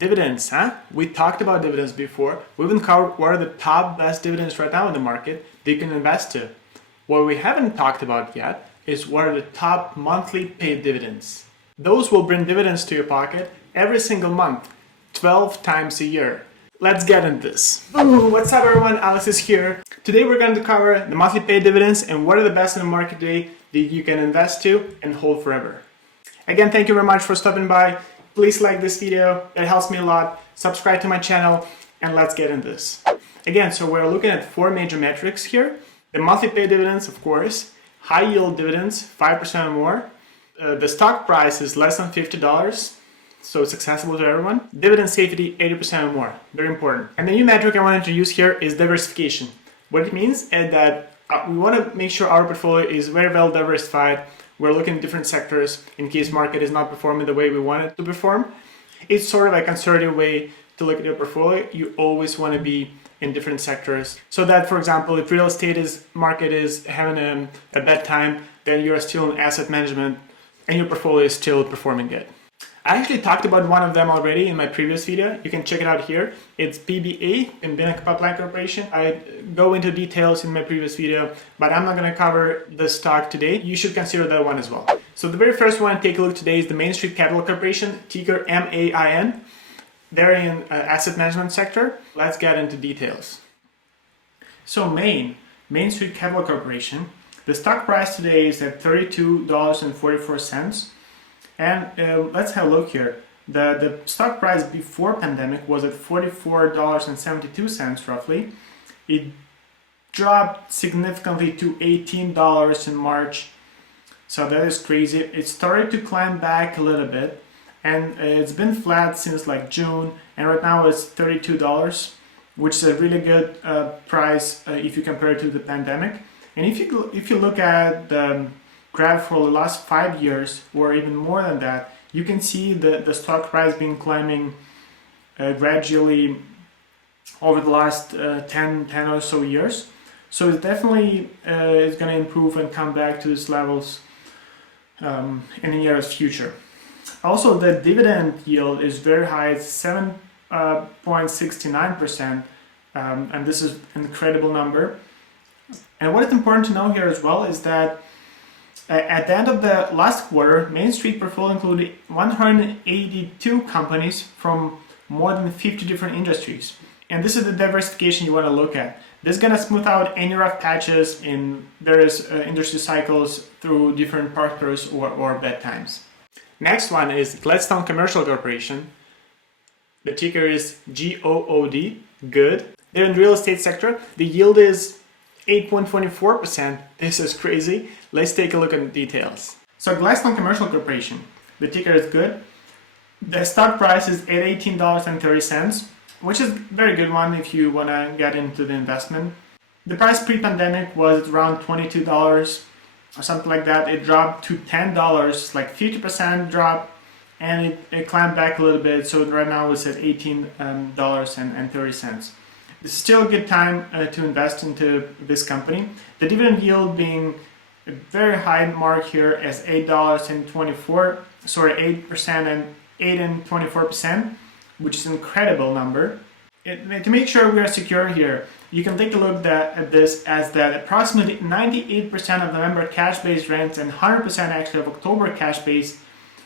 Dividends, huh? We talked about dividends before. We even covered what are the top best dividends right now in the market that you can invest to. What we haven't talked about yet is what are the top monthly paid dividends. Those will bring dividends to your pocket every single month, 12 times a year. Let's get into this. Ooh, what's up everyone, Alex is here. Today we're going to cover the monthly paid dividends and what are the best in the market today that you can invest to and hold forever. Again, thank you very much for stopping by. Please like this video, it helps me a lot. Subscribe to my channel and let's get into this. Again, so we're looking at four major metrics here. The monthly paid dividends, of course, high yield dividends, 5% or more. The stock price is less than $50, so it's accessible to everyone. Dividend safety, 80% or more, very important. And the new metric I want to use here is diversification. What it means is that we want to make sure our portfolio is very well diversified. We're looking at different sectors in case market is not performing the way we want it to perform. It's sort of a conservative way to look at your portfolio. You always want to be in different sectors so that, for example, if real estate market is having a bad time, then you're still in asset management and your portfolio is still performing good. I actually talked about one of them already in my previous video. You can check it out here. It's PBA, Pembina Pipeline Corporation. I go into details in my previous video, but I'm not going to cover the stock today. You should consider that one as well. So the very first one to take a look today is the Main Street Capital Corporation, ticker MAIN. They're in asset management sector. Let's get into details. So Main Street Capital Corporation, the stock price today is at $32.44. And let's have a look here. The stock price before pandemic was at $44.72 roughly. It dropped significantly to $18 in March. So that is crazy. It started to climb back a little bit and it's been flat since like June, and right now it's $32, which is a really good price if you compare it to the pandemic. And if you look at the graph for the last 5 years or even more than that, you can see the stock price been climbing gradually over the last 10 or so years. So it definitely is going to improve and come back to these levels in the nearest future. Also, the dividend yield is very high. It's 7.69%, and this is an incredible number. And what is important to know here as well is that at the end of the last quarter, Main Street portfolio included 182 companies from more than 50 different industries. And this is the diversification you want to look at. This is going to smooth out any rough patches in various industry cycles through different prosperous or bad times. Next one is Gladstone Commercial Corporation. The ticker is GOOD, good. They're in the real estate sector. The yield is 8.24%. This is crazy. Let's take a look at the details. So Gladstone Commercial Corporation, the ticker is good. The stock price is at $18.30, which is a very good one if you want to get into the investment. The price pre-pandemic was around $22 or something like that. It dropped to $10, like 50% drop, and it climbed back a little bit. So right now it's at $18.30. It's still a good time to invest into this company. The dividend yield being a very high mark here as 8% and 24%, which is an incredible number. To make sure we are secure here, you can take a look at this as that approximately 98% of November cash-based rents and 100% actually of October cash-based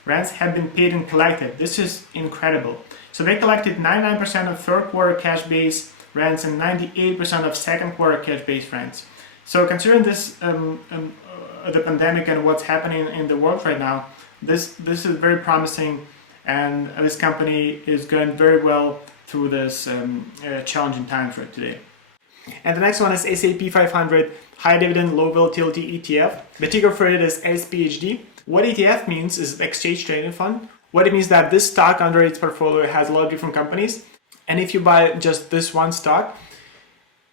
rents have been paid and collected. This is incredible. So they collected 99% of third quarter cash-based rents and 98% of second quarter cash-based rents. So considering this, the pandemic and what's happening in the world right now, this is very promising, and this company is going very well through this challenging time for today. And the next one is S&P 500 High Dividend Low Volatility ETF. The ticker for it is SPHD. What ETF means is exchange traded fund. What it means that this stock under its portfolio has a lot of different companies. And if you buy just this one stock,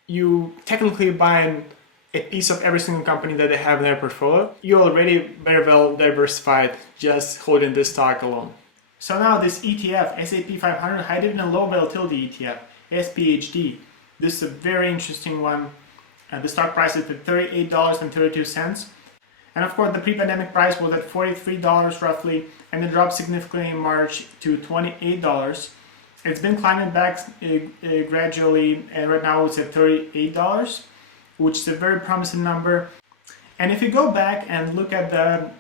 you technically buy a piece of every single company that they have in their portfolio. You're already very well diversified just holding this stock alone. So now this ETF, S&P 500 High Dividend Low Volatility ETF, SPHD. This is a very interesting one. The stock price is at $38.32. And of course, the pre-pandemic price was at $43 roughly, and it dropped significantly in March to $28. It's been climbing back gradually, and right now it's at $38, which is a very promising number. And if you go back and look at the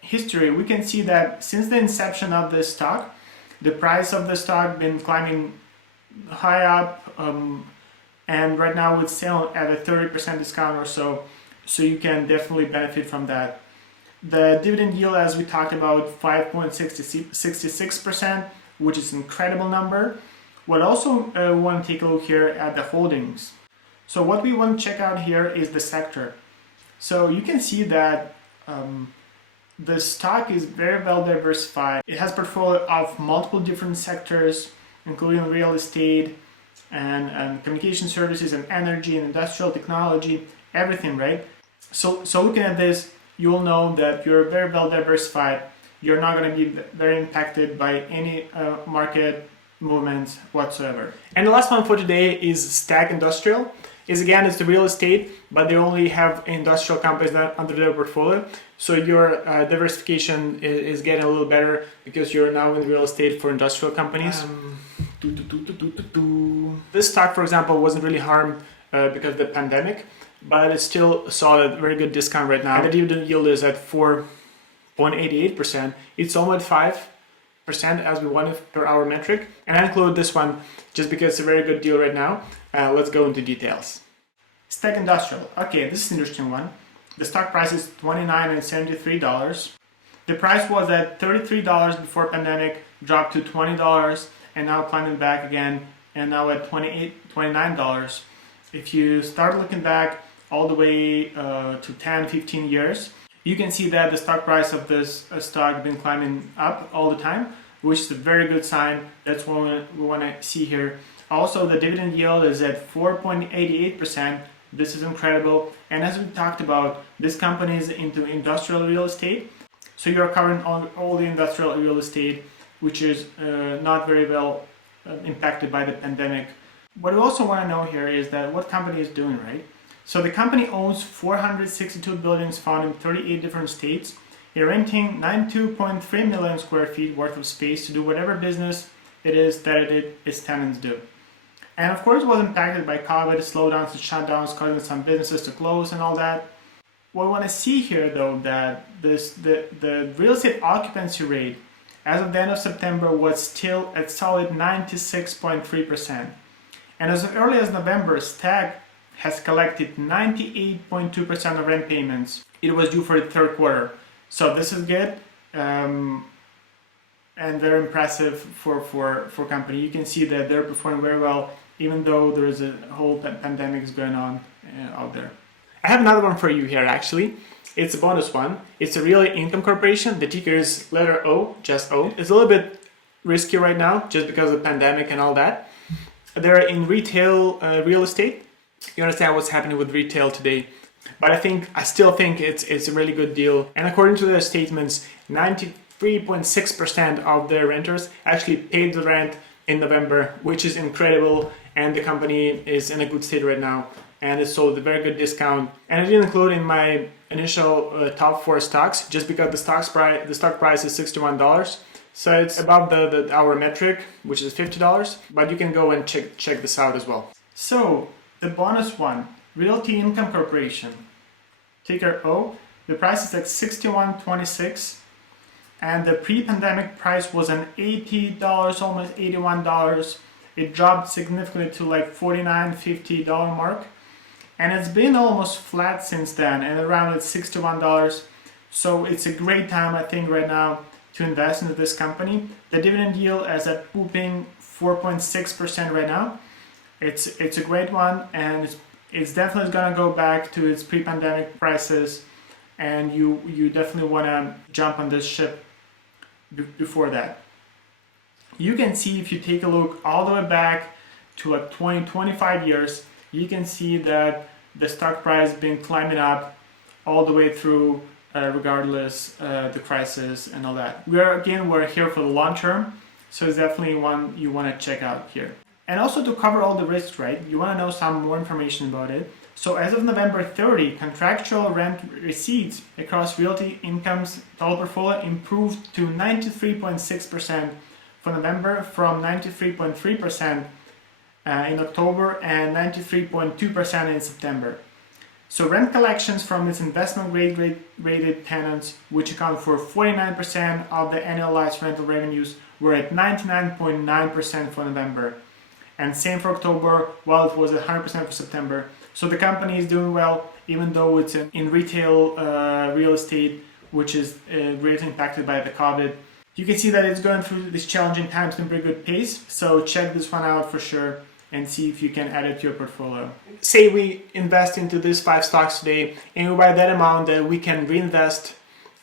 history, we can see that since the inception of this stock, the price of the stock been climbing high up, and right now it's still at a 30% discount or so, so you can definitely benefit from that. The dividend yield, as we talked about, 5.66%, which is an incredible number. But also we want to take a look here at the holdings. So what we want to check out here is the sector. So you can see that the stock is very well diversified. It has a portfolio of multiple different sectors, including real estate and communication services and energy and industrial technology, everything, right? So looking at this, you'll know that you're very well diversified. You're not going to be very impacted by any market movements whatsoever. And the last one for today is STAG Industrial. It's the real estate, but they only have industrial companies that under their portfolio. So your diversification is getting a little better because you're now in real estate for industrial companies. This stock, for example, wasn't really harmed because of the pandemic, but it's still a solid, very good discount right now. And the dividend yield is at 4.88%. It's almost 5% as we wanted per our metric. And I include this one just because it's a very good deal right now. Let's go into details. STAG Industrial. Okay, this is an interesting one. The stock price is $29.73. The price was at $33 before pandemic, dropped to $20, and now climbing back again, and now at $29. If you start looking back all the way to 10, 15 years, you can see that the stock price of this stock has been climbing up all the time, which is a very good sign. That's what we want to see here. Also, the dividend yield is at 4.88%. This is incredible. And as we talked about, this company is into industrial real estate. So you're covering all the industrial real estate, which is not very well impacted by the pandemic. What we also want to know here is that what company is doing, right? So the company owns 462 buildings found in 38 different states. They're renting 92.3 million square feet worth of space to do whatever business it is that its tenants do. And of course it was impacted by COVID, slowdowns and shutdowns causing some businesses to close and all that. What we want to see here though, that the real estate occupancy rate as of the end of September was still at solid 96.3%. And as early as November, STAG has collected 98.2% of rent payments. It was due for the third quarter. So this is good and very impressive for company. You can see that they're performing very well, even though there is a whole pandemic is going on out there. I have another one for you here actually. It's a bonus one. It's a Realty Income Corporation. The ticker is letter O, just O. It's a little bit risky right now just because of the pandemic and all that. They're in retail real estate. You understand what's happening with retail today. But I still think it's a really good deal. And according to their statements, 93.6% of their renters actually paid the rent in November, which is incredible. And the company is in a good state right now. And it sold a very good discount. And I didn't include in my initial top 4 stocks just because the stock price is $61. So it's above our metric, which is $50. But you can go and check this out as well. So the bonus one, Realty Income Corporation, ticker O. The price is at $61.26, and the pre-pandemic price was an $80, almost $81. It dropped significantly to like $49, $50 mark, and it's been almost flat since then, and around at $61. So it's a great time, I think, right now to invest into this company. The dividend yield is at whooping 4.6% right now. It's a great one, and it's definitely going to go back to its pre-pandemic prices, and you definitely want to jump on this ship before that. You can see if you take a look all the way back to 25 years, you can see that the stock price has been climbing up all the way through regardless the crisis and all that. We're here for the long term, so it's definitely one you want to check out here. And also to cover all the risks, right, you want to know some more information about it. So as of November 30, contractual rent receipts across Realty Income's total portfolio improved to 93.6% for November from 93.3% in October and 93.2% in September. So rent collections from its investment grade rated tenants, which account for 49% of the annualized rental revenues, were at 99.9% for November. And same for October, while it was at 100% for September. So the company is doing well, even though it's in retail real estate, which is greatly impacted by the COVID. You can see that it's going through these challenging times in a pretty good pace. So check this one out for sure and see if you can add it to your portfolio. Say we invest into these 5 stocks today, and we buy that amount that we can reinvest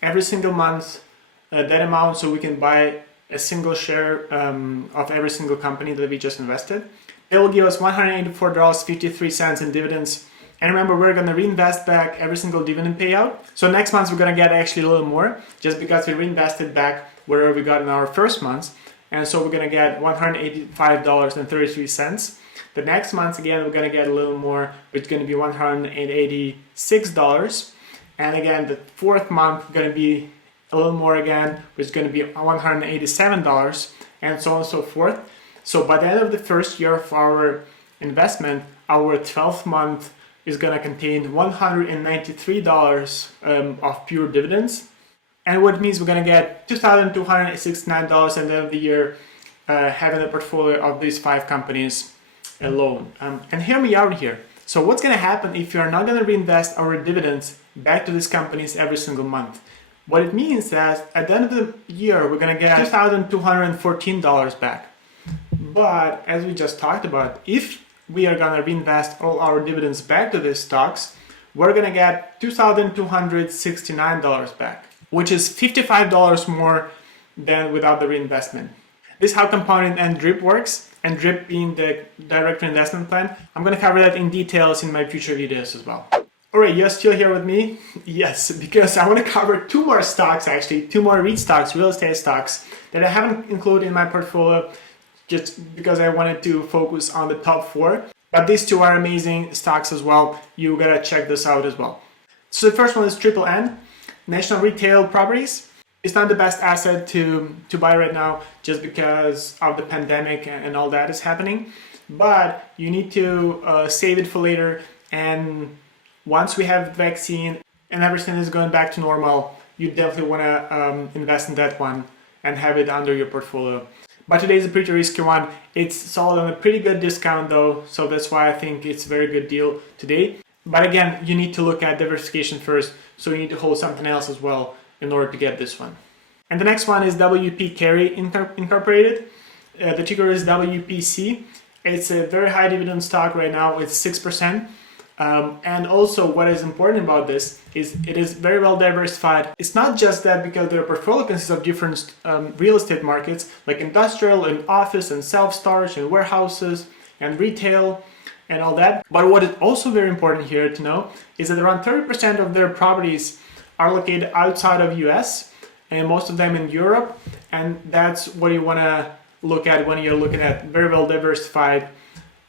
every single month, that amount, so we can buy a single share of every single company that we just invested. It will give us $184.53 in dividends. And remember, we're going to reinvest back every single dividend payout. So next month, we're going to get actually a little more, just because we reinvested back whatever we got in our first month. And so we're going to get $185.33. The next month, again, we're going to get a little more, which is going to be $186. And again, the fourth month, going to be a little more again, which is going to be $187, and so on and so forth. So by the end of the first year of our investment, our 12th month is going to contain $193 of pure dividends. And what it means, we're going to get $2,269 at the end of the year, having a portfolio of these 5 companies alone. And hear me out here. So what's going to happen if you're not going to reinvest our dividends back to these companies every single month? What it means is that at the end of the year, we're going to get $2,214 back. But as we just talked about, if we are going to reinvest all our dividends back to these stocks, we're going to get $2,269 back, which is $55 more than without the reinvestment. This is how compounding and DRIP works, and DRIP being the direct investment plan. I'm going to cover that in details in my future videos as well. Alright, you're still here with me? Yes, because I want to cover 2 more stocks actually, 2 more REIT stocks, real estate stocks, that I haven't included in my portfolio just because I wanted to focus on the top 4. But these 2 are amazing stocks as well. You gotta check this out as well. So the first one is Triple N, National Retail Properties. It's not the best asset to buy right now just because of the pandemic and all that is happening. But you need to save it for later, and once we have the vaccine and everything is going back to normal, you definitely want to invest in that one and have it under your portfolio. But today is a pretty risky one. It's sold on a pretty good discount though, so that's why I think it's a very good deal today. But again, you need to look at diversification first, so you need to hold something else as well in order to get this one. And the next one is WP Carey Incorporated. The ticker is WPC. It's a very high dividend stock right now. It's 6%. And also what is important about this is it is very well diversified. It's not just that because their portfolio consists of different real estate markets like industrial and office and self-storage and warehouses and retail and all that. But what is also very important here to know is that around 30% of their properties are located outside of US and most of them in Europe. And that's what you want to look at when you're looking at very well diversified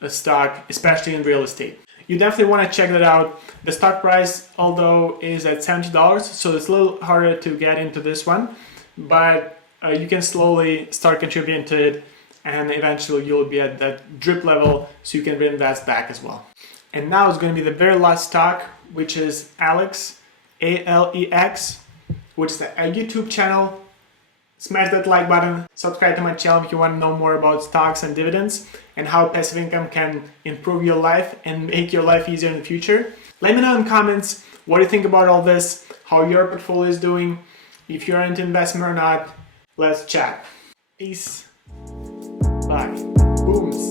stock, especially in real estate. You definitely want to check that out. The stock price, although, is at $70, so it's a little harder to get into this one, but you can slowly start contributing to it, and eventually you'll be at that drip level, so you can reinvest back as well. And now it's going to be the very last stock, which is Alex, ALEX, which is a YouTube channel. Smash that like button, subscribe to my channel if you want to know more about stocks and dividends and how passive income can improve your life and make your life easier in the future. Let me know in the comments what you think about all this, how your portfolio is doing, if you're into investment or not. Let's chat. Peace. Bye. Booms.